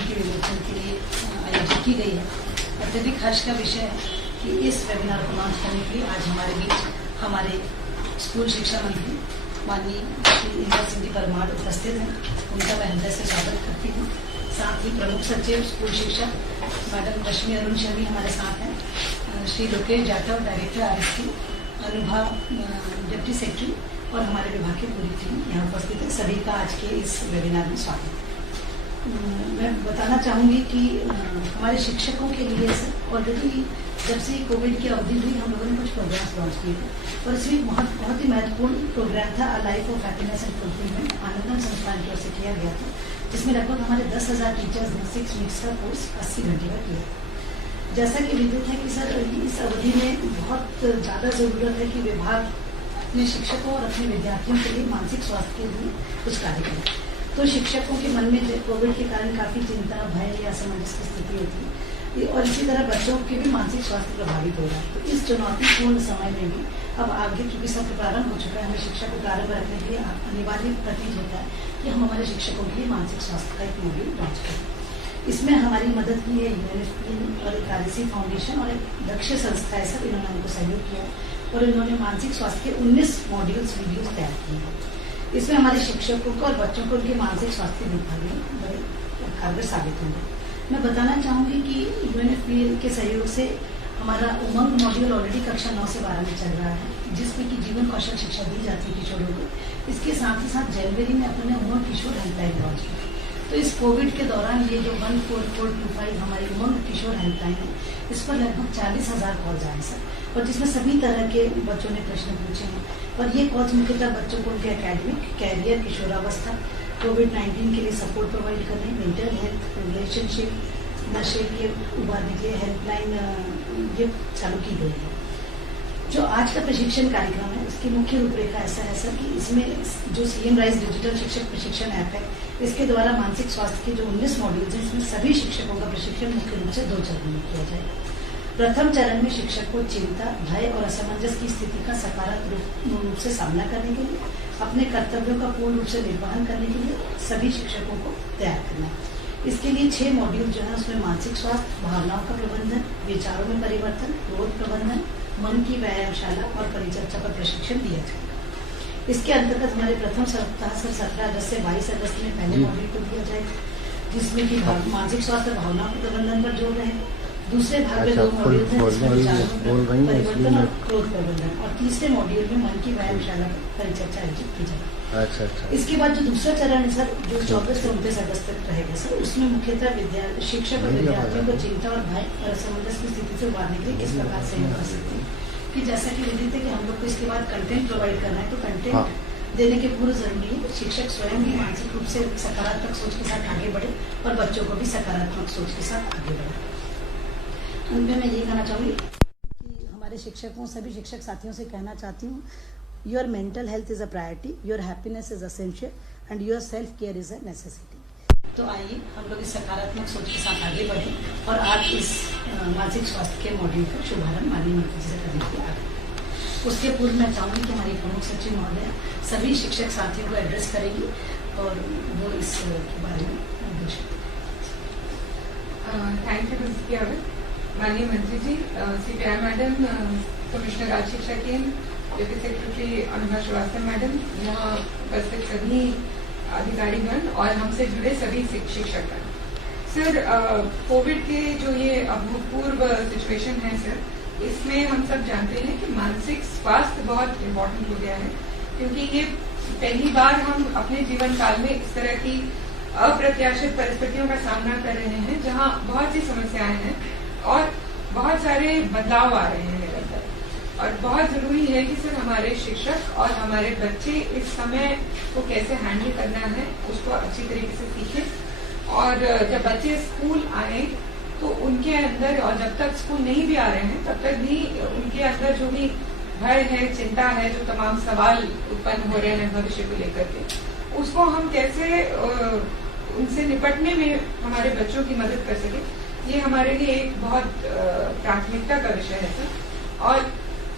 Covid के विमोचन के लिए आयोजित की गई है। अत्यधिक हर्ष का विषय है कि इस वेबिनार को लॉन्च करने के लिए आज हमारे बीच हमारे स्कूल शिक्षा मंत्री माननीय श्री इंदर सिंह जी परमार उपस्थित हैं। उनका मैं हृदय से स्वागत करती हूँ। साथ ही प्रमुख सचिव स्कूल शिक्षा मैडम रश्मि अरुण शर्मी हमारे साथ हैं। Shri Lokesh Jatav director RST, Anubha deputy secretary और हमारे विभाग की पूरी टीम यहाँ उपस्थित है। सभी का आज के इस वेबिनार में स्वागत है। मैं बताना चाहूँगी कि हमारे शिक्षकों के लिए ऑलरेडी जब से कोविड की अवधि हुई हम लोगों ने कुछ प्रोग्राम्स लॉन्च किए थे और इसमें बहुत ही महत्वपूर्ण प्रोग्राम था a life of happiness and fulfilment Anandan संस्थान की ओर से किया गया था, जिसमें लगभग हमारे 10,000 टीचर्स ने 6 वीक्स का कोर्स 80 घंटे का किया। जैसा कि विदित है कि सर इस अवधि में बहुत ज़्यादा ज़रूरत है कि विभाग अपने शिक्षकों और अपने विद्यार्थियों के लिए मानसिक स्वास्थ्य के लिए कुछ कार्य करें। तो शिक्षकों के मन में कोविड के कारण काफ़ी चिंता, भय या असमंजस की स्थिति होती है और इसी तरह बच्चों के भी मानसिक स्वास्थ्य प्रभावित हो रहा है। तो इस चुनौतीपूर्ण समय में भी अब आगे चूंकि सत्र प्रारंभ हो चुका है, हमें शिक्षा को कार्य में रखने के लिए अनिवार्य प्रतीत होता है कि हम हमारे शिक्षकों के लिए मानसिक स्वास्थ्य का एक मॉड्यूल लॉन्च करें। इसमें हमारी मदद की है UNFPA और एक RST फाउंडेशन और एक दक्ष संस्था है सर, इन्होंने हमको सहयोग किया और इन्होंने मानसिक स्वास्थ्य के 19 मॉड्यूल्स वीडियोस तैयार किए हैं। इसमें हमारे शिक्षकों को और बच्चों को उनके मानसिक स्वास्थ्य देखभाल में बड़े कारगर साबित होंगे। मैं बताना चाहूँगी कि UNFPA के सहयोग से हमारा उमंग मॉड्यूल ऑलरेडी कक्षा 9 से 12 में चल रहा है, जिसमें कि जीवन कौशल शिक्षा दी जाती है किशोरों को। इसके साथ ही साथ जनवरी में अपने उमंग किशोर हेल्पलाइन लॉन्च की। तो इस कोविड के दौरान ये जो 14425 हमारी उमंग किशोर हेल्पलाइन है, इस पर लगभग 40,000 कॉल्स आए सर, और जिसमें सभी तरह के बच्चों ने प्रश्न पूछे हैं। और ये कॉल्स मुख्यतः बच्चों को उनके एकेडमिक, कैरियर, किशोरावस्था, कोविड-19 के लिए सपोर्ट प्रोवाइड करने, मेंटल हेल्थ, रिलेशनशिप, नशे के उबारने के लिए हेल्पलाइन ये चालू की गई है। जो आज का प्रशिक्षण कार्यक्रम है उसकी मुख्य रूपरेखा ऐसा है सर कि इसमें जो CM राइज डिजिटल शिक्षक प्रशिक्षण ऐप है, इसके द्वारा मानसिक स्वास्थ्य के जो 19 मॉड्यूल्स हैं, इसमें सभी शिक्षकों का प्रशिक्षण मुख्य रूप से 2 चरणों में किया जाएगा। प्रथम चरण में शिक्षक को चिंता, भय और असमंजस की स्थिति का सकारात्मक रूप से सामना करने के लिए, अपने कर्तव्यों का पूर्ण रूप से निर्वहन करने के लिए सभी शिक्षकों को तैयार करना है। इसके लिए 6 मॉड्यूल जो है उसमें मानसिक स्वास्थ्य, भावनाओं का प्रबंधन, विचारों में परिवर्तन, क्रोध प्रबंधन, मन की व्यायामशाला और परिचर्चा पर प्रशिक्षण दिया जाएगा। इसके अंतर्गत हमारे प्रथम सप्ताह सर 17 अगस्त से 22 अगस्त में पहले मॉड्यूल को दिया जाएगा, जिसमें कि मानसिक स्वास्थ्य और भावनाओं के प्रबंधन पर जोर रहेगा। दूसरे भाग में 2 मॉड्यूल हैं जिसमें विचारों में परिवर्तन और क्रोध प्रबंधन, और तीसरे मॉड्यूल में मन की व्यायामशाला पर परिचर्चा आयोजित की जाएगी। अच्छा। इसके बाद जो दूसरा चरण है सर, जो 24 से 29 अगस्त तक रहेगा सर, उसमें मुख्यतः शिक्षक और विद्यार्थियों को चिंता और भय और असमंजस की स्थिति से उबारने के लिए किस प्रकार से कर सकते हैं कि जैसा कि विदित है कि हम लोग को इसके बाद कंटेंट प्रोवाइड करना है, तो कंटेंट देने के पूर्व जरूरी है शिक्षक स्वयं भी मानसिक रूप से सकारात्मक सोच के साथ आगे बढ़े और बच्चों को भी सकारात्मक सोच के साथ आगे बढ़े। अंत में मैं ये कहना चाहूँगी कि हमारे शिक्षकों, सभी शिक्षक साथियों से कहना चाहती हूँ, your mental health is a priority, your happiness is essential and your self care is a necessity. तो आइए हम लोग इस सकारात्मक सोच के साथ आगे बढ़ें और आज इस मानसिक स्वास्थ्य के मॉड्यूल का शुभारंभ माननीय मंत्री जी से करने के लिए आगे। उसके पूर्व मैं चाहूँगी कि हमारी प्रमुख सचिव महोदय सभी शिक्षक साथियों को एड्रेस करेंगी और वो इस बारे में घोषित। थैंक यू प्रिंसिपल माननीय मंत्री जी, CPI मैडम, कमिश्नर राज्य शिक्षा केंद्र, deputy secretary Anubha Shrivastava madam, यहाँ उपस्थित सभी अधिकारीगण और हमसे जुड़े सभी शिक्षकगण। सर, कोविड के जो ये अभूतपूर्व सिचुएशन है सर, इसमें हम सब जानते हैं कि मानसिक स्वास्थ्य बहुत इम्पोर्टेंट हो गया है, क्योंकि ये पहली बार हम अपने जीवन काल में इस तरह की अप्रत्याशित परिस्थितियों का सामना कर रहे हैं, जहाँ बहुत सी समस्याएं हैं और बहुत सारे बदलाव आ रहे हैं निरंतर, और बहुत जरूरी है कि सर हमारे शिक्षक और हमारे बच्चे इस समय को कैसे हैंडल करना है उसको अच्छी तरीके से सीखें। और जब बच्चे स्कूल आए तो उनके अंदर, और जब तक स्कूल नहीं भी आ रहे हैं तब तक भी उनके अंदर जो भी भय है, चिंता है, जो तमाम सवाल उत्पन्न हो रहे हैं भविष्य को लेकर के, उसको हम कैसे उनसे निपटने में हमारे बच्चों की मदद कर सके, ये हमारे लिए एक बहुत प्राथमिकता का विषय है सर। और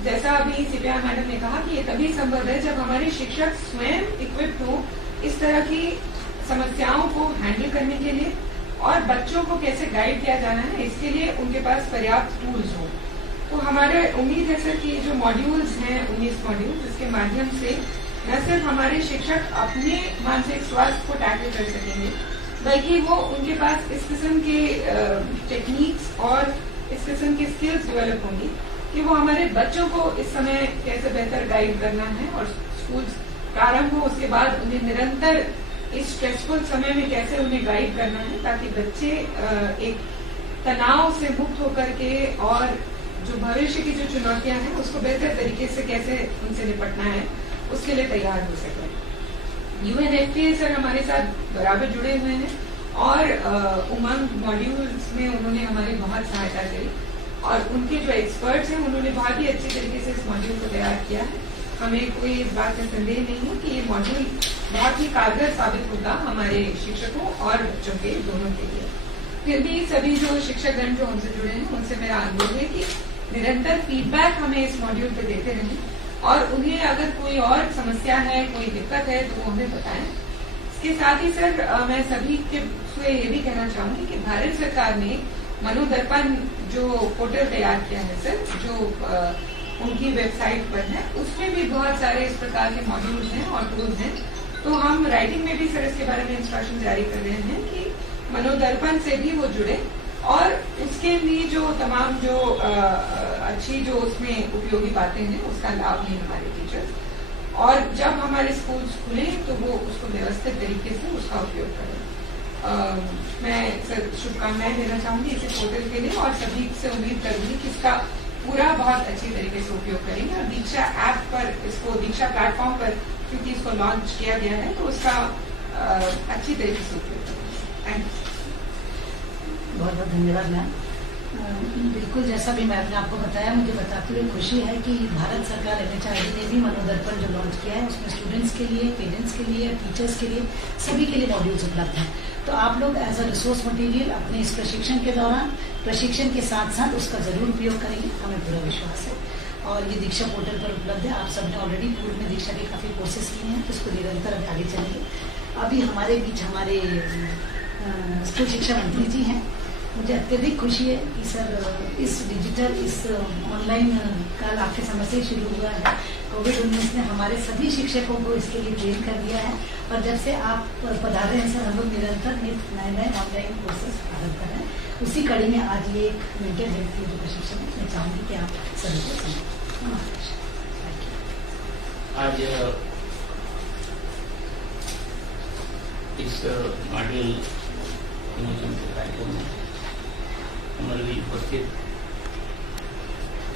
जैसा अभी CPI मैडम ने कहा कि ये तभी संभव है जब हमारे शिक्षक स्वयं इक्विप्ड हो इस तरह की समस्याओं को हैंडल करने के लिए और बच्चों को कैसे गाइड किया जाना है, इसके लिए उनके पास पर्याप्त टूल्स हो। तो हमारे उम्मीद है सर कि ये जो मॉड्यूल्स हैं 19 मॉड्यूल्स, इसके माध्यम से न सिर्फ हमारे शिक्षक अपने मानसिक स्वास्थ्य को टैकल कर सकेंगे, बल्कि वो उनके पास इस किस्म के टेक्निक्स और इस किस्म की स्किल्स डेवलप होंगी कि वो हमारे बच्चों को इस समय कैसे बेहतर गाइड करना है, और स्कूल प्रारंभ हो उसके बाद उन्हें निरंतर इस स्ट्रेसफुल समय में कैसे उन्हें गाइड करना है, ताकि बच्चे एक तनाव से मुक्त होकर के और जो भविष्य की जो चुनौतियां हैं उसको बेहतर तरीके से कैसे उनसे निपटना है उसके लिए तैयार हो सके। UNFPA सर हमारे साथ बराबर जुड़े हुए हैं और उमंग मॉड्यूल्स में उन्होंने हमारी बहुत सहायता करी, और उनके जो एक्सपर्ट्स हैं उन्होंने बहुत ही अच्छी तरीके से इस मॉड्यूल को तैयार किया है। हमें कोई इस बात में संदेह नहीं है कि ये मॉड्यूल बहुत ही कारगर साबित होगा हमारे शिक्षकों और बच्चों के दोनों के लिए। फिर भी सभी जो शिक्षकगण जो हमसे जुड़े हैं उनसे मेरा अनुरोध है कि निरंतर फीडबैक हमें इस मॉड्यूल पे देते रहें, और उन्हें अगर कोई और समस्या है, कोई दिक्कत है तो वो हमें बताएं। इसके साथ ही सर मैं सभी के से ये भी कहना चाहूंगी कि भारत सरकार ने मनोदर्पण जो पोर्टल तैयार किया है सर, जो उनकी वेबसाइट पर है, उसमें भी बहुत सारे इस प्रकार के मॉड्यूल्स हैं और टूल्स हैं। तो हम राइटिंग में भी सर इसके बारे में इंस्ट्रक्शन जारी कर रहे हैं कि मनोदर्पण से भी वो जुड़े, और उसके लिए जो तमाम जो अच्छी जो उसमें उपयोगी बातें हैं उसका लाभ लें हमारे टीचर्स, और जब हमारे स्कूल खुले तो वो उसको व्यवस्थित तरीके से उसका उपयोग करें। मैं सर शुभकामनाएं देना चाहूंगी इस पोर्टल के लिए, और सभी से उम्मीद करूंगी कि इसका पूरा बहुत अच्छी तरीके से उपयोग करेंगे, और दीक्षा ऐप पर इसको, दीक्षा प्लेटफॉर्म पर क्योंकि इसको लॉन्च किया गया है तो उसका अच्छी तरीके से उपयोग करेंगे। Thank you. बहुत बहुत धन्यवाद मैम। बिल्कुल जैसा भी मैम ने आपको बताया, मुझे बताते हुए खुशी है कि भारत सरकार NHRD ने भी मनोदर्पण जो लॉन्च किया है उसमें स्टूडेंट्स के लिए, पेरेंट्स के लिए, टीचर्स के लिए, सभी के लिए मॉड्यूल्स उपलब्ध हैं। तो आप लोग एज अ रिसोर्स मटेरियल अपने इस प्रशिक्षण के दौरान, प्रशिक्षण के साथ साथ उसका जरूर उपयोग करेंगे, हमें पूरा विश्वास है। और ये दीक्षा पोर्टल पर उपलब्ध है। आप सबने ऑलरेडी पूर्व में दीक्षा के काफ़ी कोर्सेज किए हैं, तो इसको निरंतर आगे चलेंगे। अभी हमारे बीच हमारे स्कूल शिक्षा मंत्री जी हैं। मुझे अत्यधिक खुशी है कि सर इस डिजिटल, इस ऑनलाइन काल आपके समय से शुरू हुआ है। कोविड-19 ने हमारे सभी शिक्षकों को इसके लिए ट्रेन कर दिया है, और जब से आप पधारे हैं सर, हम लोग निरंतर नए ऑनलाइन कोर्सेज आरम्भ कर रहे हैं। उसी कड़ी में आज ये एक मेंटल हेल्थ की जो प्रशिक्षण है, मैं चाहूँगी कि आप सभी को सुनें। आज इस मॉड्यूल विमोचन के कार्यक्रम में हमारे भी उपस्थित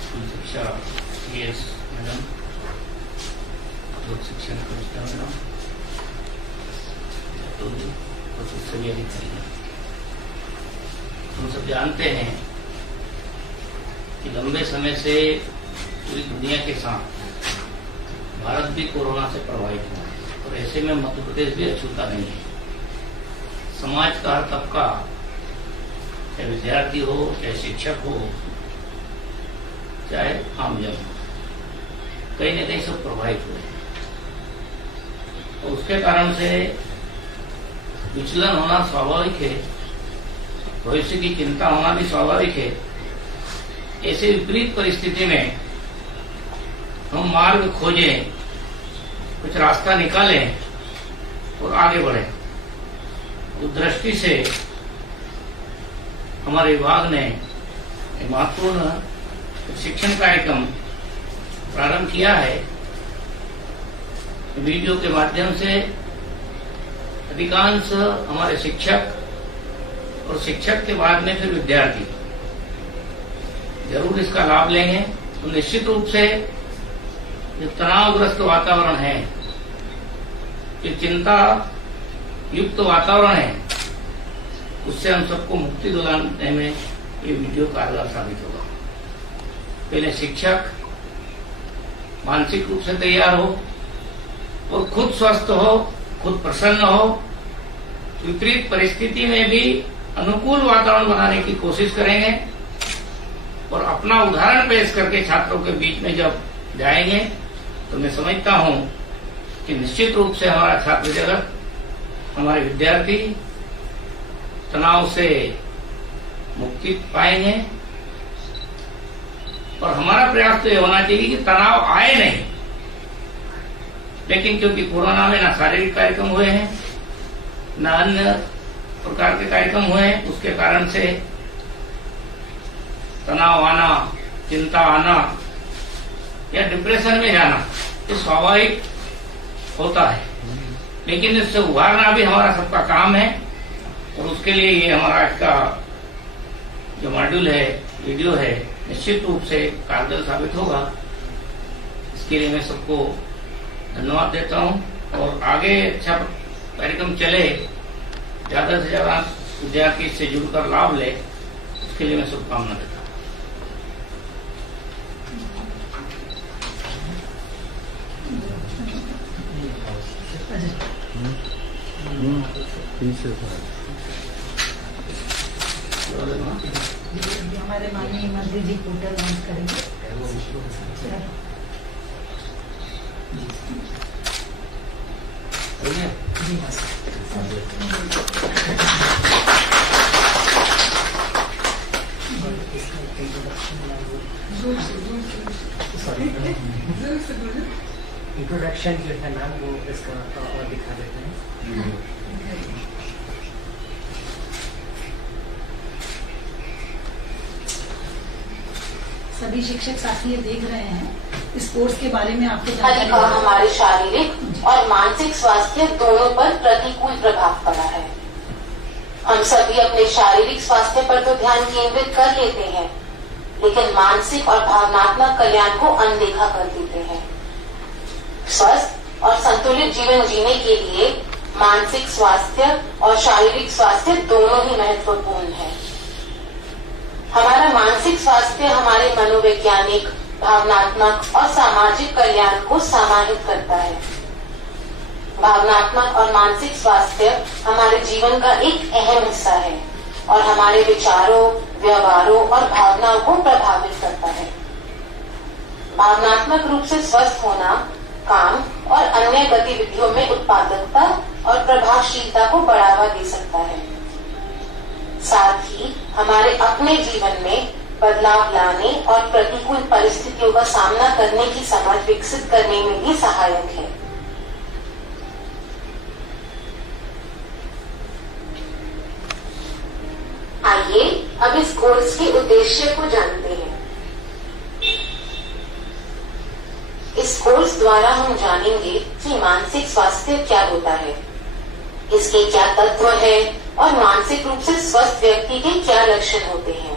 स्कूल शिक्षा CS मैडम, लोक शिक्षण कमिश्नर मैडम, तो सभी अधिकारी, हम सब जानते हैं कि लंबे समय से पूरी दुनिया के साथ भारत भी कोरोना से प्रभावित हुआ है, और ऐसे में मध्य प्रदेश भी अछूता नहीं है। समाज का हर तबका, चाहे विद्यार्थी हो, चाहे शिक्षक हो, चाहे आमजन हो, कहीं न कहीं सब प्रभावित हुए। और उसके कारण से विचलन होना स्वाभाविक है, भविष्य की चिंता होना भी स्वाभाविक है। ऐसे विपरीत परिस्थिति में हम मार्ग खोजें, कुछ रास्ता निकालें और आगे बढ़ें। उस दृष्टि से हमारे विभाग ने महत्वपूर्ण शिक्षण कार्यक्रम प्रारंभ किया है। वीडियो के माध्यम से अधिकांश हमारे शिक्षक और शिक्षक के बाद में फिर विद्यार्थी जरूर इसका लाभ लेंगे। तो निश्चित रूप से जो तनावग्रस्त वातावरण है, जो चिंता युक्त वातावरण है, उससे हम सबको मुक्ति दिलाने में ये वीडियो कारगर साबित होगा। पहले शिक्षक मानसिक रूप से तैयार हो और खुद स्वस्थ हो, खुद प्रसन्न हो, विपरीत परिस्थिति में भी अनुकूल वातावरण बनाने की कोशिश करेंगे, और अपना उदाहरण पेश करके छात्रों के बीच में जब जाएंगे तो मैं समझता हूं कि निश्चित रूप से हमारा छात्र जगत, हमारे विद्यार्थी तनाव से मुक्ति पाएंगे। और हमारा प्रयास तो ये होना चाहिए कि तनाव आए नहीं, लेकिन क्योंकि कोरोना में ना शारीरिक कार्यक्रम हुए हैं न अन्य प्रकार के कार्यक्रम हुए हैं, उसके कारण से तनाव आना, चिंता आना या डिप्रेशन में जाना ये स्वाभाविक होता है, लेकिन इससे उभारना भी हमारा सबका काम है। और उसके लिए ये हमारा आज का जो मॉड्यूल है, वीडियो है, निश्चित रूप से कारगर साबित होगा। इसके लिए मैं सबको धन्यवाद देता हूं और आगे अच्छा कार्यक्रम चले, ज्यादा से ज्यादा विद्यार्थी इससे जुड़कर लाभ ले, उसके लिए मैं शुभकामना देता हूं। हमारे माननीय मंत्री जी पोर्टल लॉन्च करेंगे। इंट्रोडक्शन जो है मैम वो इसका और दिखा देते हैं। सभी शिक्षक साथी ये देख रहे हैं, इस कोर्स के बारे में आपको हनी का हमारे शारीरिक और मानसिक स्वास्थ्य दोनों पर प्रतिकूल प्रभाव पड़ा है। हम सभी अपने शारीरिक स्वास्थ्य पर तो ध्यान केंद्रित कर लेते हैं, लेकिन मानसिक और भावनात्मक कल्याण को अनदेखा कर देते हैं। स्वस्थ और संतुलित जीवन जीने के लिए मानसिक स्वास्थ्य और शारीरिक स्वास्थ्य दोनों ही महत्वपूर्ण है। हमारा मानसिक स्वास्थ्य हमारे मनोवैज्ञानिक, भावनात्मक और सामाजिक कल्याण को समाहित करता है। भावनात्मक और मानसिक स्वास्थ्य हमारे जीवन का एक अहम हिस्सा है और हमारे विचारों, व्यवहारों और भावनाओं को प्रभावित करता है। भावनात्मक रूप से स्वस्थ होना काम और अन्य गतिविधियों में उत्पादकता और प्रभावशीलता को बढ़ावा दे सकता है। साथ ही हमारे अपने जीवन में बदलाव लाने और प्रतिकूल परिस्थितियों का सामना करने की समझ विकसित करने में भी सहायक है। आइए अब इस कोर्स के उद्देश्य को जानते हैं। इस कोर्स द्वारा हम जानेंगे कि मानसिक स्वास्थ्य क्या होता है, इसके क्या तत्व है और मानसिक रूप से स्वस्थ व्यक्ति के क्या लक्षण होते हैं।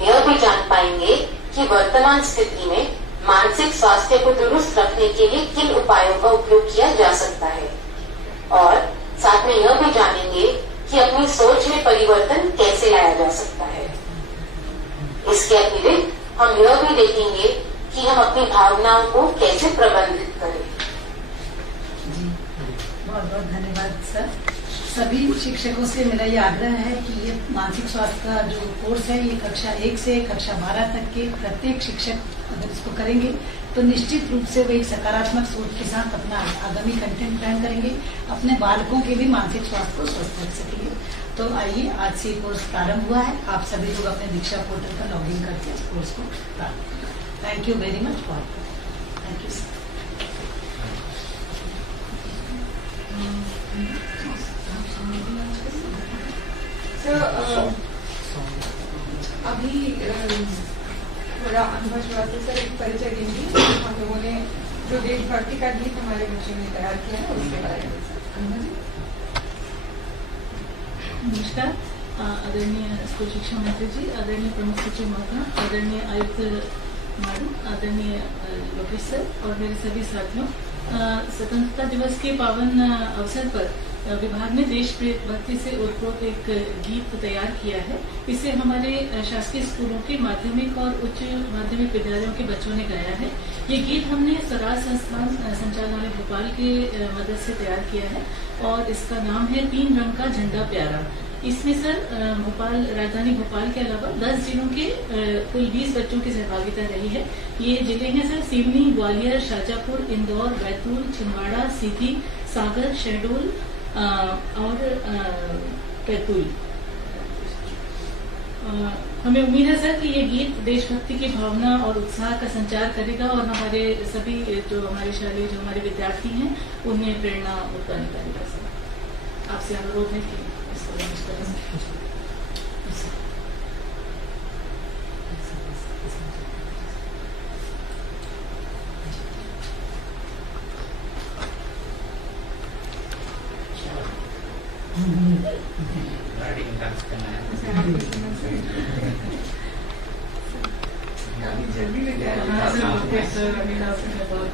यह भी जान पाएंगे कि वर्तमान स्थिति में मानसिक स्वास्थ्य को दुरुस्त रखने के लिए किन उपायों का उपयोग किया जा सकता है और साथ में यह भी जानेंगे कि अपनी सोच में परिवर्तन कैसे लाया जा सकता है। इसके अतिरिक्त हम यह भी देखेंगे कि हम अपनी भावनाओं को कैसे प्रबंधित करें। जी बहुत बहुत धन्यवाद सर। सभी शिक्षकों से मेरा ये आग्रह है कि ये मानसिक स्वास्थ्य का जो कोर्स है ये कक्षा 1 से कक्षा 12 तक के प्रत्येक शिक्षक अगर इसको करेंगे तो निश्चित रूप से वो एक सकारात्मक सोच के साथ अपना आगामी कंटेंट प्लान करेंगे, अपने बालकों के भी मानसिक स्वास्थ्य को स्वस्थ रख सकेंगे। तो आइए आज से कोर्स प्रारंभ हुआ है, आप सभी लोग अपने दीक्षा पोर्टल पर लॉग इन करके इस कोर्स को प्रारंभ करें। Thank you very much for thank you sir. अभी थोड़ा अनुभव श्रीवास्तव सर एक परिचय देंगे। हम लोगों ने जो देशभक्ति का गीत हमारे बच्चों ने तैयार किया है उसके बारे में। नमस्कार। आदरणीय स्कूल शिक्षा मंत्री जी, आदरणीय प्रमुख सचिव महोदय, आदरणीय आयुक्त मैडम, आदरणीय लोकेश सर और मेरे सभी साथियों, स्वतंत्रता दिवस के पावन अवसर पर विभाग ने देशभक्ति से ओतप्रोत एक गीत तैयार किया है। इसे हमारे शासकीय स्कूलों के माध्यमिक और उच्च माध्यमिक विद्यालयों के बच्चों ने गाया है। ये गीत हमने स्वराज संस्थान संचालनालय भोपाल के मदद से तैयार किया है और इसका नाम है 3 रंग का झंडा प्यारा। इसमें सर भोपाल, राजधानी भोपाल के अलावा 10 जिलों के कुल 20 बच्चों की सहभागिता रही है। ये जिले हैं सर सिवनी, ग्वालियर, शाजापुर, इंदौर, बैतूल, छिंदवाड़ा, सीधी, सागर, शहडोल और कैतुल। हमें उम्मीद है सर कि ये गीत देशभक्ति की भावना और उत्साह का संचार करेगा और हमारे सभी जो हमारे शालेय जो हमारे विद्यार्थी हैं उन्हें प्रेरणा उत्पन्न करेगा सर। आपसे अनुरोध है कि इसको लॉन्च करें। गाड़ी में डांस करना है। काफी जल्दी में तैयार हाँ, होना सर, है। सर, अमीन आपने बहुत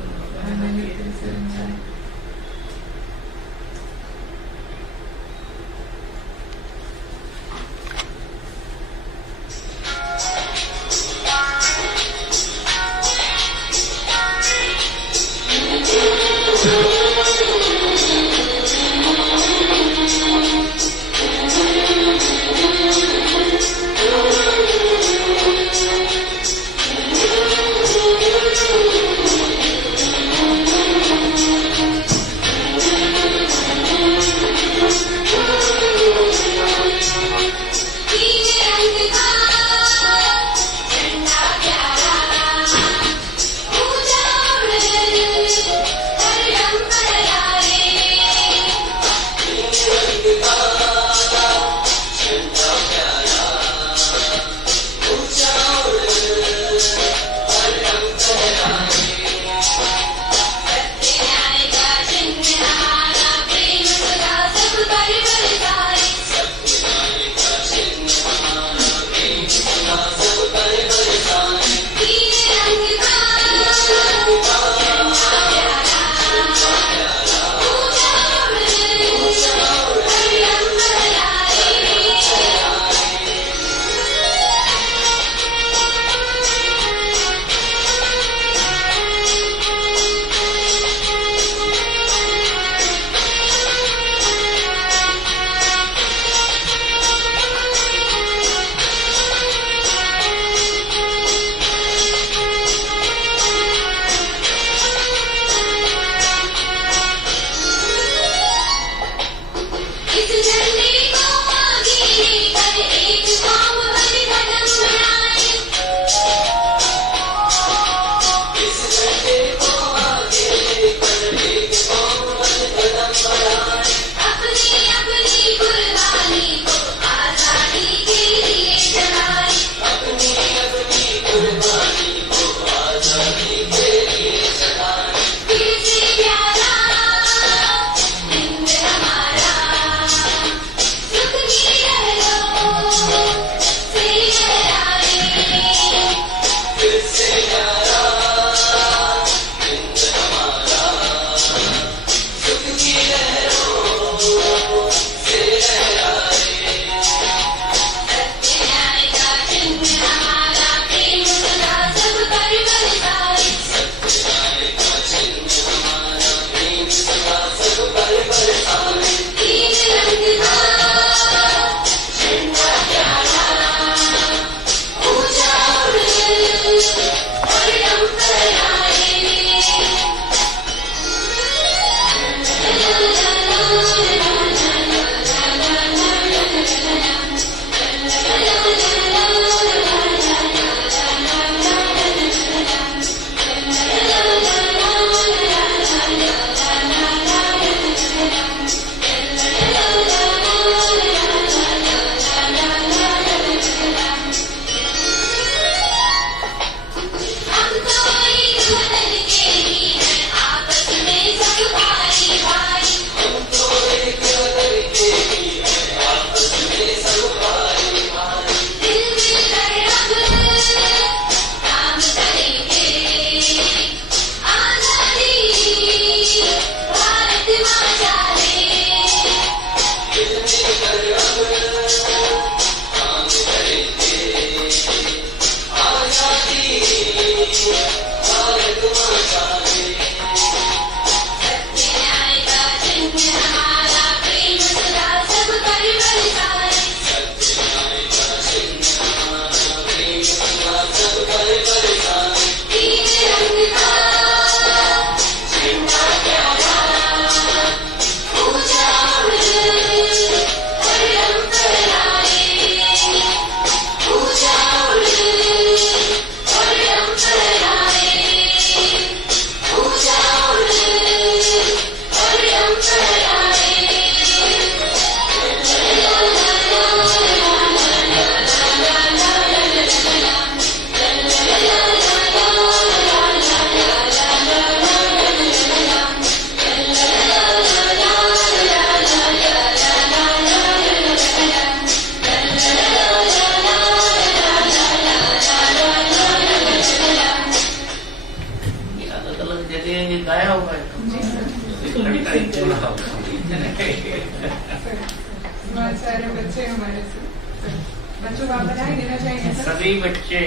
बच्चों को आप बधाई देना चाहेंगे सर? सभी बच्चे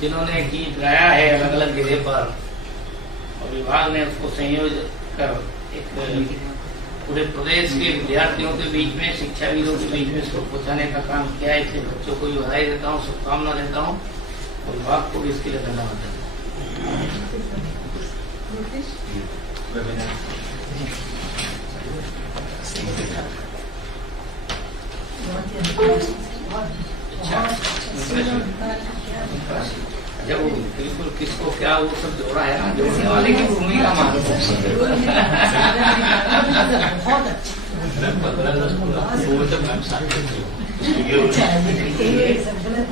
जिन्होंने गीत गाया है अलग अलग जगह पर और विभाग ने उसको संयोजित कर एक पूरे प्रदेश के विद्यार्थियों के बीच में, शिक्षाविदों के बीच में इसको पहुंचाने का काम किया है। इसलिए बच्चों को भी बधाई देता हूँ, शुभकामना देता हूँ और विभाग को भी इसके लिए धन्यवाद देता हूँ। जब बिल्कुल किसको क्या वो सब जोड़ा है ना, जोड़ने वाले की भूमिका मानो। बहुत अच्छा।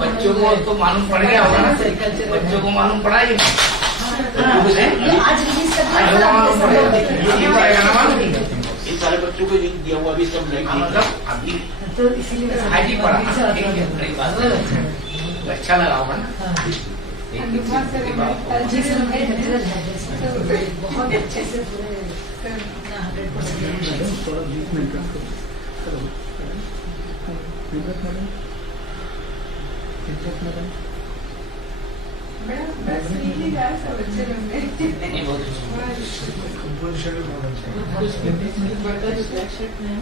बच्चों को तो मालूम पड़ गया होगा ना, बच्चों को मालूम पड़ा ही आज रिलीज कर इन सारे बच्चों को लिंक दिया हुआ अभी सब नहीं मतलब अभी तो इसीलिए आज ही पढ़ा। अच्छा लगा होगा ना। बहुत अच्छे से पूरे 100% बस यही गाया सब बच्चे लोग ने। नहीं, बहुत अच्छा। बड़का जो ब्लैक शर्ट में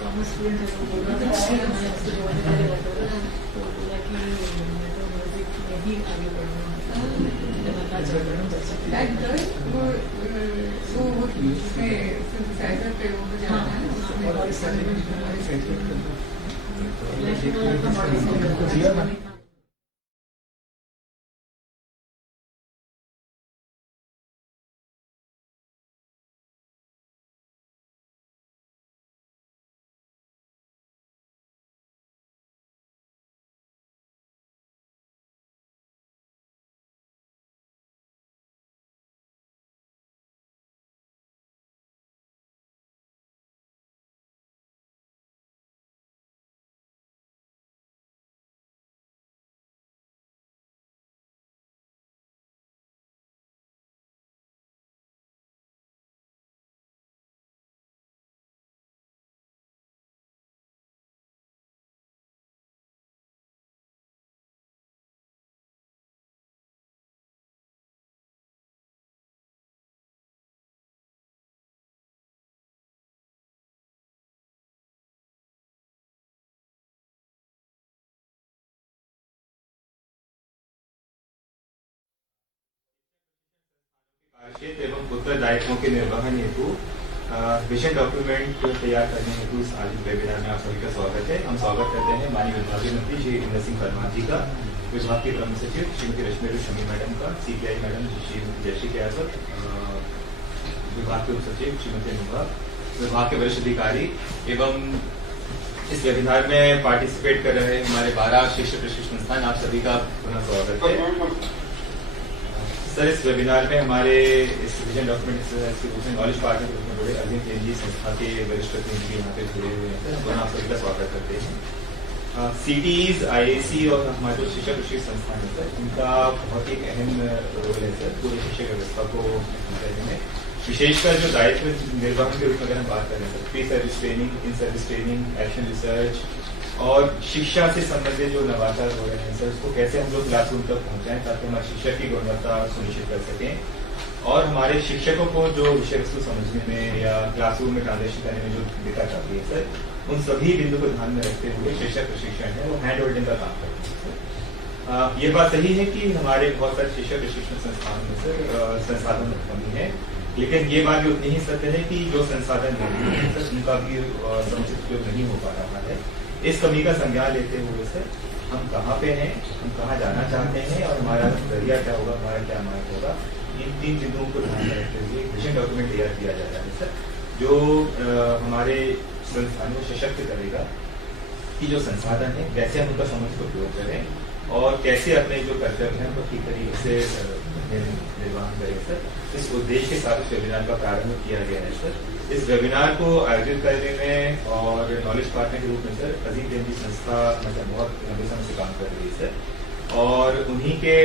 कॉमर्स स्टूडेंट है वो बोल रहा था कि मैंने उसको ज्वाइन करेगा तो बोला कि मैं तो म्यूजिक में ही आगे बढ़ूंगा। That girl, वो उसमें synthesizer पे वो बजाता है ना, उसमें बहुत सारे कार्यक्षेत्र एवं उत्तरदायित्वों के निर्वहन हेतु विजन डॉक्यूमेंट तैयार करने हेतु आज वेबिनार में आप सभी का स्वागत है। हम स्वागत करते हैं माननीय विभागीय मंत्री श्री इंद्र सिंह परमार जी का, विभाग के प्रमुख सचिव श्रीमती रश्मि शमी मैडम का, CPI मैडम श्रीमती जयश्री यादव, विभाग के उप सचिव श्रीमती अनुभा, विभाग के वरिष्ठ अधिकारी एवं इस वेबिनार में पार्टिसिपेट कर रहे हमारे 12 शिक्षक प्रशिक्षण संस्थान, आप सभी का पुनः स्वागत है। सर, इस वेबिनार में हमारे इस विजन डॉक्यूमेंट में नॉलेज पार्टनर के रूप में जुड़े अरविंद जैन जी संस्था के वरिष्ठ प्रतिनिधि यहाँ पे जुड़े हुए हैं। सर, आप सभी का स्वागत करते हैं। CTEs, IAC और हमारे जो शिक्षा प्रशिक्षण संस्थान है सर, इनका बहुत ही अहम रोल है सर पूरी शिक्षा व्यवस्था को करने में, विशेषकर जो दायित्व निर्वहन के रूप में अगर हम बात करें sir, pre service training, in service training, action research और शिक्षा से संबंधित जो नवाचार हो रहे हैं सर, उसको कैसे हम लोग क्लासरूम तक पहुंचाएं ताकि हमारी शिक्षा की गुणवत्ता सुनिश्चित कर सकें और हमारे शिक्षकों को जो विषय वस्तु समझने में या क्लासरूम में ट्रांजेक्शन करने में जो दिक्कत आती है सर, उन सभी बिंदु को ध्यान में रखते हुए शिक्षक प्रशिक्षण है वो हैंड होल्डिंग का काम करते हैं सर। ये बात सही है कि हमारे बहुत सारे शिक्षक प्रशिक्षण संस्थान में सर संसाधन कमी है, लेकिन ये बात भी उतनी ही सत्य है कि जो संसाधन मौजूद है सर उनका भी समुचित उपयोग नहीं हो पा रहा है। इस कमी का संज्ञान लेते हुए सर हम कहाँ पे हैं, हम कहाँ जाना चाहते हैं और हमारा जरिया क्या होगा, हमारा क्या मार्ग होगा, इन 3 बिंदुओं को ध्यान में रखते हुए विजन डॉक्यूमेंट तैयार किया जा रहा है सर, जो हमारे संस्थान को सशक्त करेगा कि जो संसाधन है कैसे हम उनका समुचित उपयोग करें और कैसे अपने जो कर्तव्य हैं उनको ठीक तरीके से निर्वहन करें सर। इस उद्देश्य के साथ इस वेबिनार का प्रारंभ किया गया है सर। इस वेबिनार को आयोजित करने में और नॉलेज पार्टनर के रूप में सर अजीम जैन जी संस्था मतलब बहुत लंबे समय से काम कर रही है सर और उन्हीं के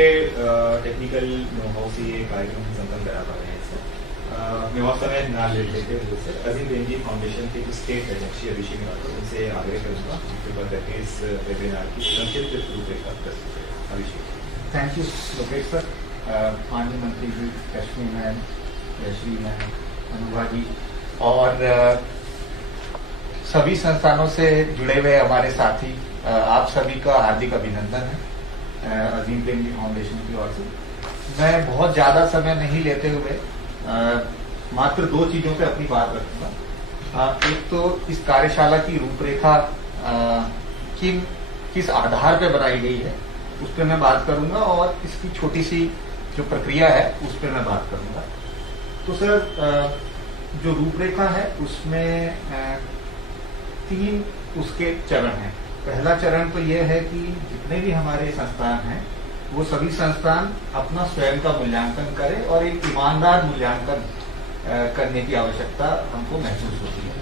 टेक्निकल नो हाउ से ये कार्यक्रम संपन्न करा पा रहे हैं सर। मैं और समय ना लेते हुए सर अजीम प्रेमजी फाउंडेशन के जो स्टेट अध्यक्ष अभिषेक राठौर उनसे आग्रह करूँगा उनके बाद करके इस वेबिनार की संक्षिप्त रूपरेखा प्रस्तुत करें। अभिषेक। थैंक यू लोकेश सर, माननीय मंत्री जी, कश्मीर मैम, यश्वी मैम, अनुभा जी और सभी संस्थानों से जुड़े हुए हमारे साथी, आप सभी का हार्दिक अभिनंदन है अजीम प्रेमजी फाउंडेशन की ओर से। मैं बहुत ज्यादा समय नहीं लेते हुए मात्र 2 चीजों पे अपनी बात रखूंगा। एक तो इस कार्यशाला की रूपरेखा किस आधार पे बनाई गई है उस पर मैं बात करूंगा और इसकी छोटी सी जो प्रक्रिया है उस पर मैं बात करूंगा। तो सर जो रूपरेखा है उसमें 3 उसके चरण हैं। पहला चरण तो यह है कि जितने भी हमारे संस्थान हैं वो सभी संस्थान अपना स्वयं का मूल्यांकन करें और एक ईमानदार मूल्यांकन करने की आवश्यकता हमको महसूस होती है।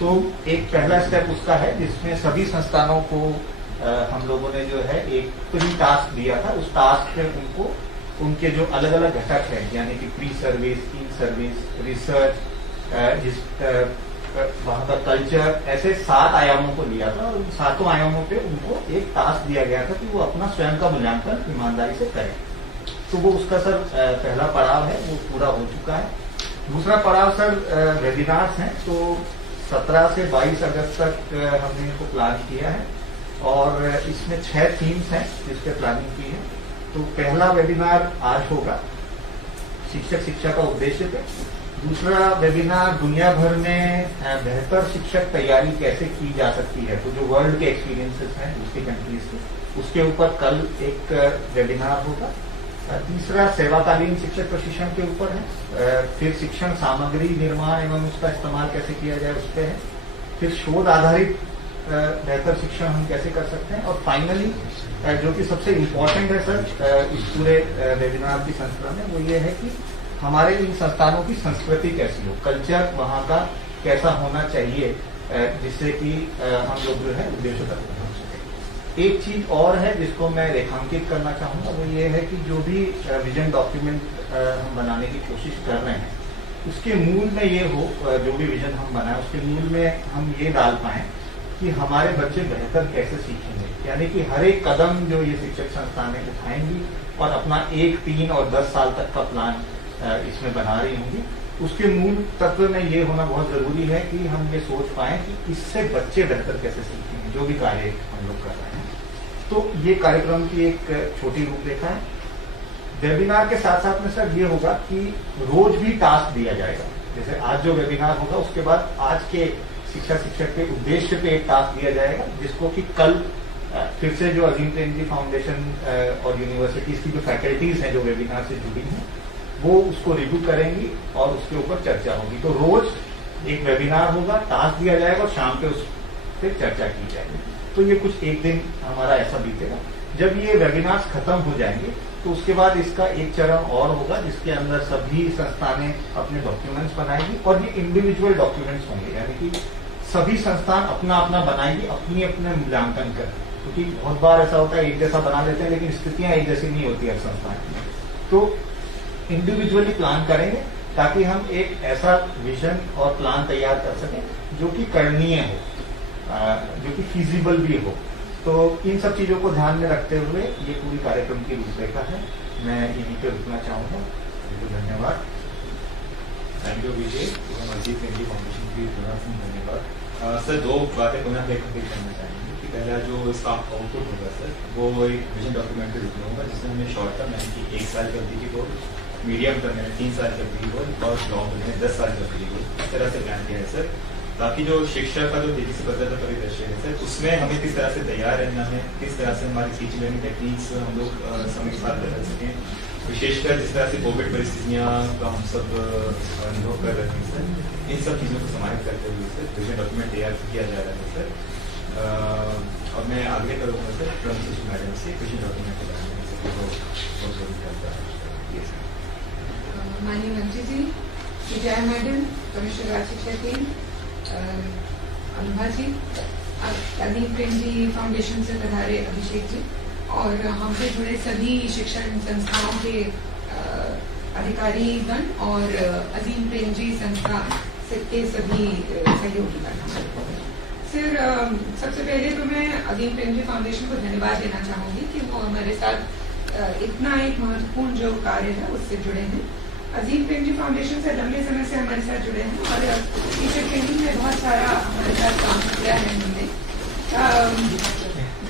तो एक पहला स्टेप उसका है जिसमें सभी संस्थानों को हम लोगों ने जो है एक प्री टास्क दिया था। उस टास्क पे उनको उनके जो अलग अलग घटक हैं यानी कि pre service, in service, research, वहां का कल्चर, ऐसे 7 आयामों को लिया था और उन 7 आयामों पे उनको एक टास्क दिया गया था कि वो अपना स्वयं का मूल्यांकन ईमानदारी से करें। तो वो उसका सर पहला पड़ाव है, वो पूरा हो चुका है। दूसरा पड़ाव सर वेबिनार्स हैं। तो 17 से 22 अगस्त तक हमने इनको प्लान किया है और इसमें 6 थीम्स हैं जिस पे प्लानिंग की है। तो पहला वेबिनार आज होगा शिक्षक शिक्षा का उद्देश्य पे। दूसरा वेबिनार दुनिया भर में बेहतर शिक्षक तैयारी कैसे की जा सकती है, तो जो वर्ल्ड के एक्सपीरियंसेस हैं दूसरी कंट्रीज के, उसके ऊपर कल एक वेबिनार होगा। तीसरा सेवाकालीन शिक्षक प्रशिक्षण के ऊपर है। फिर शिक्षण सामग्री निर्माण एवं उसका इस्तेमाल कैसे किया जाए उस पर है। फिर शोध आधारित बेहतर शिक्षण हम कैसे कर सकते हैं और फाइनली जो कि सबसे इम्पोर्टेंट है सर इस पूरे वेबिनार की संस्करण में, वो ये है कि हमारे इन संस्थानों की संस्कृति कैसी हो, कल्चर वहाँ का कैसा होना चाहिए जिससे कि हम लोग जो है उद्देश्य तक पहुंच सके। एक चीज और है जिसको मैं रेखांकित करना चाहूंगा, वो ये है कि जो भी विजन डॉक्यूमेंट हम बनाने की कोशिश कर रहे हैं उसके मूल में ये हो, जो भी विजन हम बनाए उसके मूल में हम ये डाल पाए कि हमारे बच्चे बेहतर कैसे सीखेंगे, यानी कि हर एक कदम जो ये शिक्षक संस्थानें उठाएंगी और अपना 1, 3 और 10 साल तक का प्लान इसमें बना रही होंगी, उसके मूल तत्व में ये होना बहुत जरूरी है कि हम ये सोच पाए कि इससे बच्चे बेहतर कैसे सीखेंगे जो भी कार्य हम लोग कर रहे हैं। तो ये कार्यक्रम की एक छोटी रूपरेखा है। वेबिनार के साथ साथ में सर ये होगा कि रोज भी टास्क दिया जाएगा। जैसे आज जो वेबिनार होगा उसके बाद आज के शिक्षक के उद्देश्य पे एक टास्क दिया जाएगा जिसको कि कल फिर से जो अजीम प्रेमजी फाउंडेशन और यूनिवर्सिटीज की जो फैकल्टीज हैं जो वेबिनार से जुड़ी हैं वो उसको रिव्यू करेंगी और उसके ऊपर चर्चा होगी। तो रोज एक वेबिनार होगा, टास्क दिया जाएगा और शाम पे उस पर चर्चा की जाएगी। तो ये कुछ एक दिन हमारा ऐसा बीतेगा। जब ये वेबिनार्स खत्म हो जाएंगे तो उसके बाद इसका एक चरण और होगा जिसके अंदर सभी संस्थानें अपने डॉक्यूमेंट्स बनाएगी और ये इंडिविजुअल डॉक्यूमेंट्स होंगे, यानी कि सभी संस्थान अपना अपना बनाएगी, अपनी अपने मूल्यांकन कर, क्योंकि बहुत बार ऐसा होता है एक जैसा बना लेते हैं लेकिन स्थितियां एक जैसी नहीं होती हर संस्थान में। तो इंडिविजुअली प्लान करेंगे ताकि हम एक ऐसा विजन और प्लान तैयार कर सकें जो कि करणीय हो, जो कि फीजिबल भी हो। तो इन सब चीजों को ध्यान में रखते हुए ये पूरी कार्यक्रम की रूपरेखा है। मैं यहीं पे रुकना चाहूंगा। धन्यवाद। थैंक यू विजय एवं अजीम प्रेमजी फाउंडेशन की धन्यवाद। सर 2 बातें पुनः रेखांकित करना चाहेंगे कि पहला जो इसका आउटपुट होगा सर वो एक विजन डॉक्यूमेंट के रूप में होगा जिसमें हमने शॉर्ट टर्म यानी कि 1 साल की अवधि की गोल, मीडियम टर्म यानी 3 साल की अवधि की गोल और लॉन्ग टर्म यानी 10 साल की अवधि की गोल, इस तरह से प्लान किया है सर। ताकि जो शिक्षक का जो तेजी से बदलता परिदृश्य है सर उसमें हमें किस तरह से तैयार रहना है, किस तरह से हमारी टीचिंग लर्निंग टेक्निक्स हम लोग समय के साथ बदल सकें, विशेषकर जिस तरह से कोविड परिस्थितियां का हम सब अनुभव कर रहे हैं सर, इन सब चीज़ों को समाहित करते हुए सर विजन डॉक्यूमेंट तैयार किया जा रहा है सर। और मैं आग्रह करूँगा सर प्रोफेसर मैडम से विजन डॉक्यूमेंट के बारे में माननीय मंत्री जी, विजया मैडम, कमिश्नर राज्य शिक्षा टीम, अनुभा जी, अजीम प्रेमजी फाउंडेशन से पधारे अभिषेक जी और हमसे जुड़े सभी शिक्षण संस्थाओं के अधिकारीगण और अजीम प्रेम जी संस्था के सभी सहयोगीगण। सर, सबसे पहले तो मैं अजीम प्रेम जी फाउंडेशन को धन्यवाद देना चाहूंगी कि वो हमारे साथ इतना एक महत्वपूर्ण जो कार्य है उससे जुड़े हैं। अजीम प्रेम जी फाउंडेशन से लंबे समय से हमारे साथ जुड़े हैं और टीचर ट्रेनिंग में बहुत सारा हमारे साथ काम किया है उन्होंने।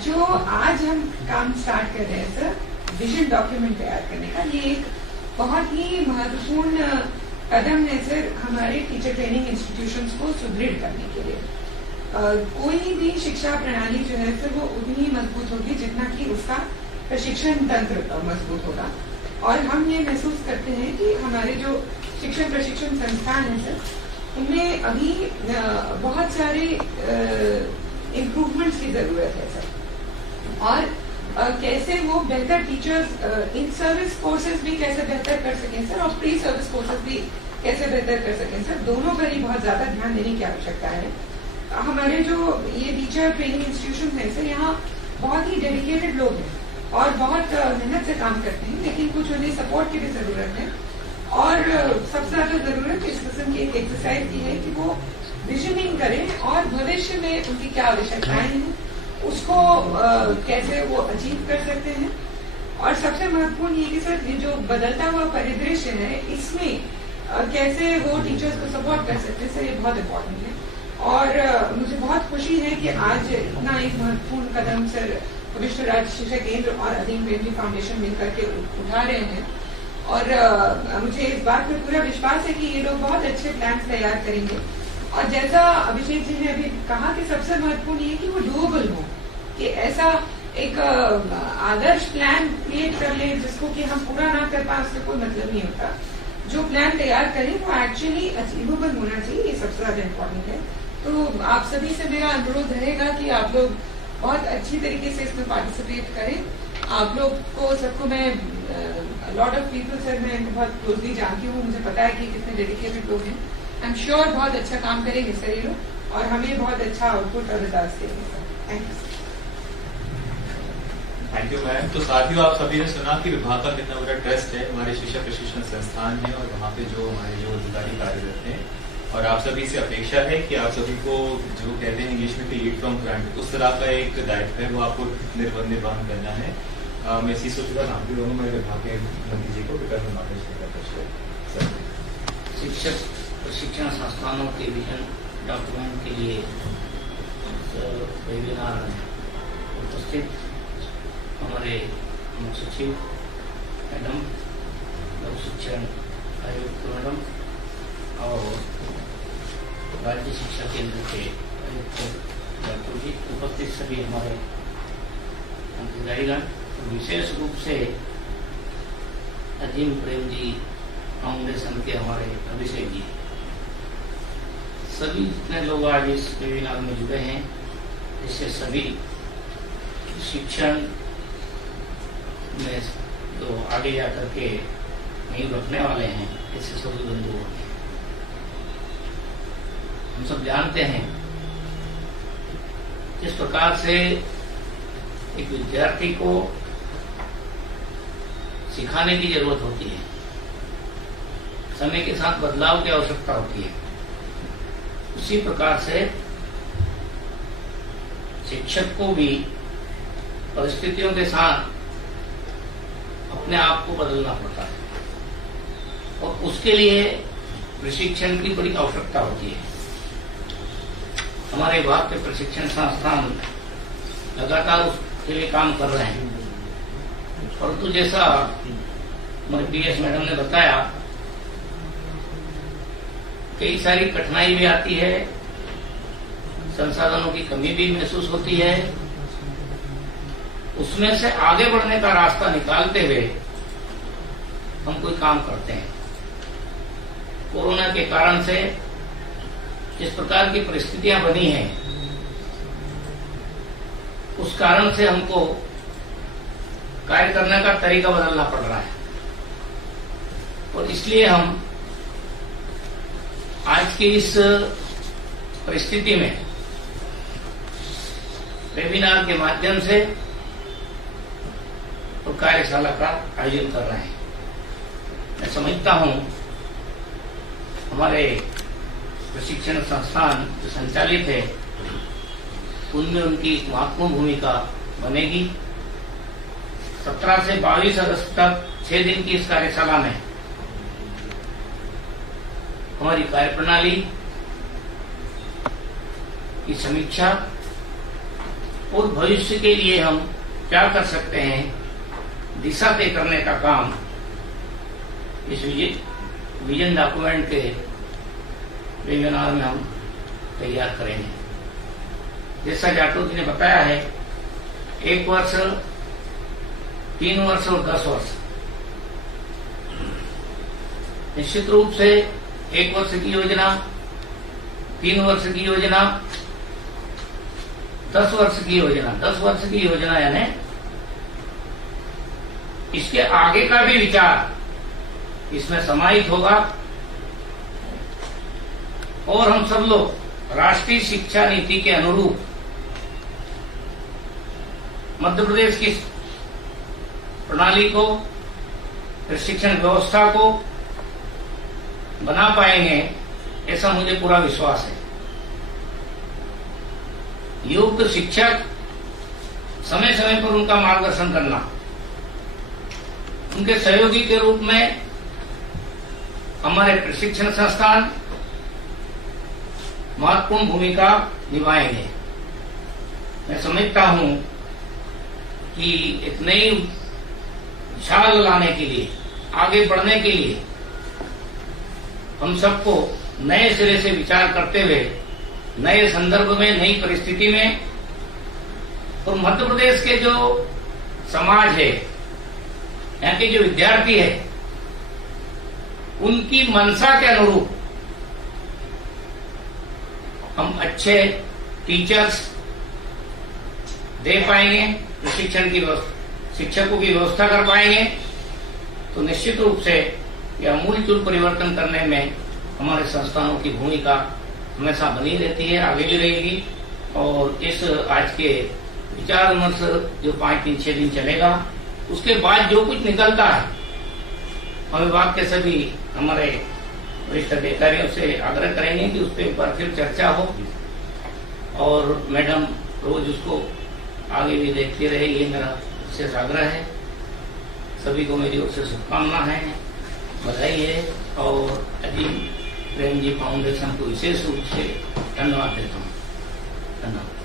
जो आज हम काम स्टार्ट कर रहे हैं सर, विजन डॉक्यूमेंट तैयार करने का, ये एक बहुत ही महत्वपूर्ण कदम है सर हमारे टीचर ट्रेनिंग इंस्टीट्यूशंस को सुदृढ़ करने के लिए। कोई भी शिक्षा प्रणाली जो है सर वो उतनी ही मजबूत होगी जितना कि उसका प्रशिक्षण तंत्र मजबूत होगा। और हम ये महसूस करते हैं कि हमारे जो शिक्षण प्रशिक्षण संस्थान है सर उनमें अभी बहुत सारे इम्प्रूवमेंट्स की जरूरत है सर। और कैसे वो बेहतर टीचर्स इन सर्विस कोर्सेज भी कैसे बेहतर कर सकें सर और प्री सर्विस कोर्सेज भी कैसे बेहतर कर सकें सर, दोनों पर ही बहुत ज्यादा ध्यान देने की आवश्यकता है। हमारे जो ये टीचर ट्रेनिंग इंस्टीट्यूशन है सर, यहाँ बहुत ही डेडिकेटेड लोग हैं और बहुत मेहनत से काम करते हैं, लेकिन कुछ उन्हें सपोर्ट की भी जरूरत है। और सबसे ज्यादा जरूरत इस किस्म की एक एक्सरसाइज की है कि वो विजनिंग करें और भविष्य में उनकी क्या आवश्यकताएं हैं उसको कैसे वो अचीव कर सकते हैं। और सबसे महत्वपूर्ण ये कि सर ये जो बदलता हुआ परिदृश्य है इसमें कैसे वो टीचर्स को सपोर्ट कर सकते हैं सर, ये बहुत इम्पोर्टेंट है। और मुझे बहुत खुशी है कि आज इतना एक महत्वपूर्ण कदम सर कमिश्नर राज्य शिक्षा केंद्र और अजीम प्रेम जी फाउंडेशन मिलकर के उठा रहे हैं। और मुझे इस बात पर पूरा विश्वास है कि ये लोग बहुत अच्छे प्लान तैयार करेंगे। और जैसा अभिषेक जी ने अभी कहा कि सबसे महत्वपूर्ण ये कि वो डूएबल हो, कि ऐसा एक आदर्श प्लान क्रिएट कर ले जिसको कि हम पूरा ना कर पाए उसका कोई मतलब नहीं होता। जो प्लान तैयार करें वो एक्चुअली अचीवेबल होना चाहिए, ये सबसे ज्यादा इम्पोर्टेंट है। तो आप सभी से मेरा अनुरोध रहेगा कि आप लोग बहुत अच्छी तरीके से इसमें पार्टिसिपेट करें। आप लोग को सबको मैं लॉट ऑफ पीपल सर मैं बहुत क्लोजली जानती हूँ, मुझे पता है कि कितने डेडिकेटेड लोग हैं। आई एम श्योर बहुत अच्छा काम करेंगे सर ये लोग और हमें बहुत अच्छा आउटपुट और रिजल्ट देंगे sir. Thank you. Thank you ma'am. तो साथियों, आप सभी ने सुना कि विभाग का कितना बड़ा ट्रस्ट है हमारे शिक्षा प्रशिक्षण संस्थान में और वहाँ पे जो हमारे जो अधिकारी कार्यरत हैं। और आप सभी से अपेक्षा है कि आप सभी को जो कहते हैं इंग्लिश में कि लीड फ्रॉम फ्रंट, उस तरह का एक दायित्व है वो आपको निर्वहन करना है। मैं इसी सूचना नाम भी दूंगा मेरे विभाग के मंत्री जी को शिक्षक प्रशिक्षण संस्थानों के विजन डॉक्यूमेंट के लिए वेबिनार में उपस्थित हमारे मुख्य सचिव मैडम, लोक शिक्षण आयुक्त मैडम और राज्य शिक्षा केंद्र के आयुक्त डॉक्टर जी, उपस्थित सभी हमारे अधिकारीगण, विशेष रूप से अजीम प्रेम जी फाउंडेशन के हमारे अभिषेक जी, सभी जितने लोग आज इस वेबिनार में जुड़े हैं, जिससे सभी शिक्षण में जो आगे जाकर के नींव रखने वाले हैं, इससे सभी बंधु होते हैं। हम सब जानते हैं किस प्रकार से एक विद्यार्थी को सिखाने की जरूरत होती है, समय के साथ बदलाव की आवश्यकता होती है। उसी प्रकार से शिक्षक को भी परिस्थितियों के साथ अपने आप को बदलना पड़ता है और उसके लिए प्रशिक्षण की बड़ी आवश्यकता होती है। हमारे विभाग के प्रशिक्षण संस्थान लगातार उसके लिए काम कर रहे हैं, परंतु जैसा हमारे पीएस मैडम ने बताया, कई सारी कठिनाई भी आती है, संसाधनों की कमी भी महसूस होती है। उसमें से आगे बढ़ने का रास्ता निकालते हुए हम कोई काम करते हैं। कोरोना के कारण से जिस प्रकार की परिस्थितियां बनी हैं, उस कारण से हमको कार्य करने का तरीका बदलना पड़ रहा है और इसलिए हम आज की इस परिस्थिति में वेबिनार के माध्यम से तो कार्यशाला का आयोजन कर रहे हैं। मैं समझता हूं हमारे प्रशिक्षण संस्थान जो संचालित है उनमें उनकी महत्वपूर्ण भूमिका बनेगी। 17 से 22 अगस्त तक 6 दिन की इस कार्यशाला में हमारी कार्यप्रणाली की समीक्षा और भविष्य के लिए हम क्या कर सकते हैं दिशा तय करने का काम इस विजन डॉक्यूमेंट के वेबिनार में हम तैयार करेंगे। जैसा जाटो जी ने बताया है 1 वर्ष, 3 वर्ष और 10 वर्ष। निश्चित रूप से 1 वर्ष की योजना, 3 वर्ष की योजना, 10 वर्ष की योजना। 10 वर्ष की योजना यानी इसके आगे का भी विचार इसमें समाहित होगा और हम सब लोग राष्ट्रीय शिक्षा नीति के अनुरूप मध्य प्रदेश की प्रणाली को, प्रशिक्षण व्यवस्था को बना पाएंगे, ऐसा मुझे पूरा विश्वास है। योग्य शिक्षक, समय समय पर उनका मार्गदर्शन करना, उनके सहयोगी के रूप में हमारे प्रशिक्षण संस्थान महत्वपूर्ण भूमिका निभाएंगे। मैं समझता हूं कि एक नई छाल लाने के लिए, आगे बढ़ने के लिए हम सबको नए सिरे से विचार करते हुए नए संदर्भ में, नई परिस्थिति में और मध्य प्रदेश के जो समाज है, यहाँ के जो विद्यार्थी है, उनकी मंशा के अनुरूप हम अच्छे टीचर्स दे पाएंगे, प्रशिक्षण की शिक्षकों की व्यवस्था कर पाएंगे, तो निश्चित रूप से यह आमूलचूल परिवर्तन करने में हमारे संस्थानों की भूमिका हमेशा बनी रहती है, आगे भी रहेगी। और इस आज के विचार विमर्श जो 5 दिन 6 दिन चलेगा, उसके बाद जो कुछ निकलता है, हम विभाग के सभी हमारे वरिष्ठ अधिकारियों से आग्रह करेंगे कि उस पर एक बार फिर चर्चा हो और मैडम रोज उसको आगे भी देखते रहे, ये मेरा विशेष आग्रह है। सभी को मेरी ओर से शुभकामना है, बधाई है और अजीम प्रेम जी फाउंडेशन को विशेष रूप से धन्यवाद देता हूँ। धन्यवाद।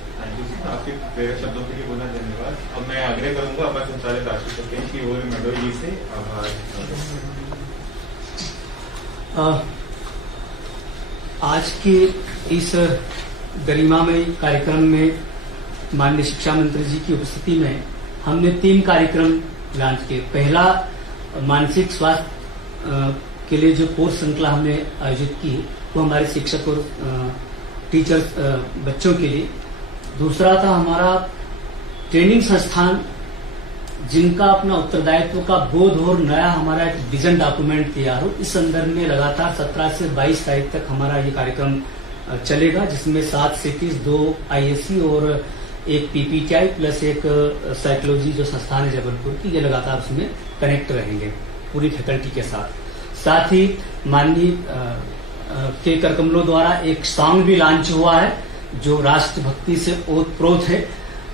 आपके प्रेरक शब्दों के लिए बहुत धन्यवाद। अब मैं आग्रह करूंगा अपर संचालक राष्ट्रीय सत्येंद्र की ओर मंडोई जी से आभार। आज के इस गरिमामय कार्यक्रम में माननीय शिक्षा मंत्री जी की उपस्थिति में हमने 3 कार्यक्रम लॉन्च किए। पहला मानसिक स्वास्थ्य के लिए जो कोर्स श्रृंखला हमने आयोजित की वो हमारे शिक्षक और टीचर्स बच्चों के लिए। दूसरा था हमारा ट्रेनिंग संस्थान जिनका अपना उत्तरदायित्व का बोध और नया हमारा एक विजन डॉक्यूमेंट तैयार हो। इस संदर्भ में लगातार 17 से 22 तारीख तक हमारा ये कार्यक्रम चलेगा, जिसमें 7 सिटीज, 2 ISC और एक PPTI प्लस एक साइकोलॉजी जो संस्थान है जबलपुर की, ये लगातार उसमें कनेक्ट रहेंगे पूरी फैकल्टी के साथ। साथ ही माननीय के करकमलों द्वारा एक सॉन्ग भी लॉन्च हुआ है जो राष्ट्रभक्ति से ओतप्रोत है।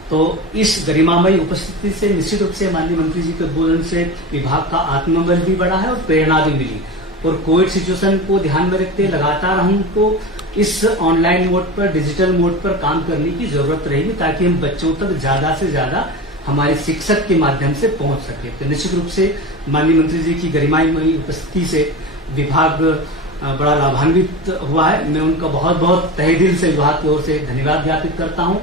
तो इस गरिमामयी उपस्थिति से निश्चित रूप से माननीय मंत्री जी के उद्बोधन से विभाग का आत्मबल भी बढ़ा है और प्रेरणा भी मिली। और कोविड सिचुएशन को ध्यान में रखते लगातार हमको इस ऑनलाइन मोड पर, डिजिटल मोड पर काम करने की जरूरत रहेगी ताकि हम बच्चों तक ज्यादा से ज्यादा हमारे शिक्षक के माध्यम से पहुंच सके। तो निश्चित रूप से माननीय मंत्री जी की गरिमामयी उपस्थिति से विभाग बड़ा लाभान्वित हुआ है। मैं उनका बहुत बहुत तहे दिल से विभाग की ओर से धन्यवाद ज्ञापित करता हूं।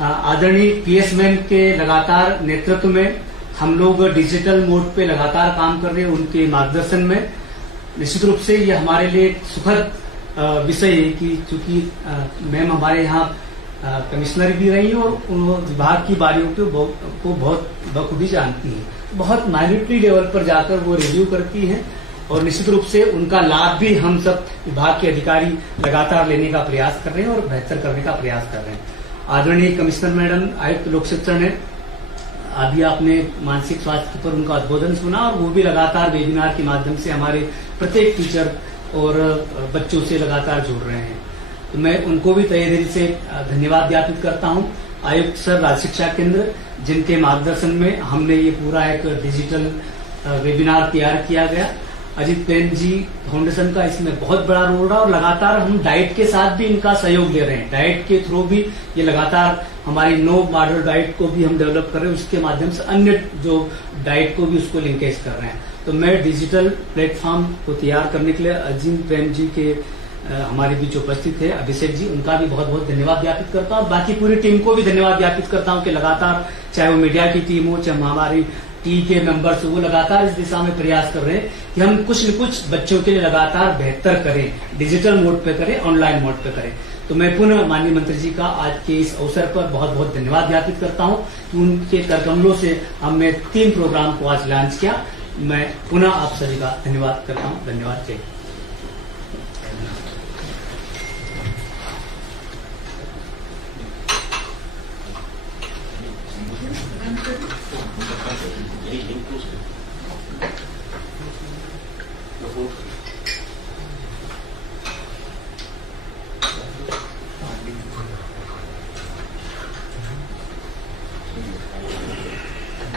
आदरणीय PS मैम के लगातार नेतृत्व में हम लोग डिजिटल मोड पे लगातार काम कर रहे हैं। उनके मार्गदर्शन में निश्चित रूप से ये हमारे लिए सुखद विषय है कि चूंकि मैम हमारे यहाँ कमिश्नर भी रही हैं और उन विभाग की बारियों को बहुत बखूबी जानती हैं। बहुत माइन्यूटली लेवल पर जाकर वो रिव्यू करती हैं और निश्चित रूप से उनका लाभ भी हम सब विभाग के अधिकारी लगातार लेने का प्रयास कर रहे हैं और बेहतर करने का प्रयास कर रहे हैं। आदरणीय कमिश्नर मैडम, आयुक्त लोक शिक्षण ने अभी आपने मानसिक स्वास्थ्य पर उनका उद्बोधन सुना और वो भी लगातार वेबिनार के माध्यम से हमारे प्रत्येक टीचर और बच्चों से लगातार जुड़ रहे हैं। तो मैं उनको भी तहे दिल से धन्यवाद ज्ञापित करता हूं। आयुक्त सर राज्य शिक्षा केंद्र, जिनके मार्गदर्शन में हमने ये पूरा एक डिजिटल वेबिनार तैयार किया गया। अजित प्रेम जी फाउंडेशन का इसमें बहुत बड़ा रोल रहा और लगातार हम डाइट के साथ भी इनका सहयोग ले रहे हैं। डाइट के थ्रू भी ये लगातार हमारी नो मॉडल डाइट को भी हम डेवलप कर रहे हैं, उसके माध्यम से अन्य जो डाइट को भी उसको लिंकेज कर रहे हैं। तो मैं डिजिटल प्लेटफॉर्म को तैयार करने के लिए अजित प्रेम जी के हमारे बीच उपस्थित है अभिषेक जी, उनका भी बहुत बहुत धन्यवाद ज्ञापित करता हूँ। बाकी पूरी टीम को भी धन्यवाद ज्ञापित करता हूँ कि लगातार चाहे वो मीडिया की टीम हो, चाहे हमारी टी के मेंबर्स, वो लगातार इस दिशा में प्रयास कर रहे हैं कि हम कुछ न कुछ बच्चों के लिए लगातार बेहतर करें, डिजिटल मोड पे करें, ऑनलाइन मोड पे करें। तो मैं पुनः माननीय मंत्री जी का आज के इस अवसर पर बहुत बहुत धन्यवाद ज्ञापित करता हूं कि उनके करकमलों से हमने 3 प्रोग्राम को आज लॉन्च किया। मैं पुनः आप सभी का धन्यवाद करता हूं। धन्यवाद। जय।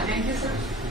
Thank you, sir.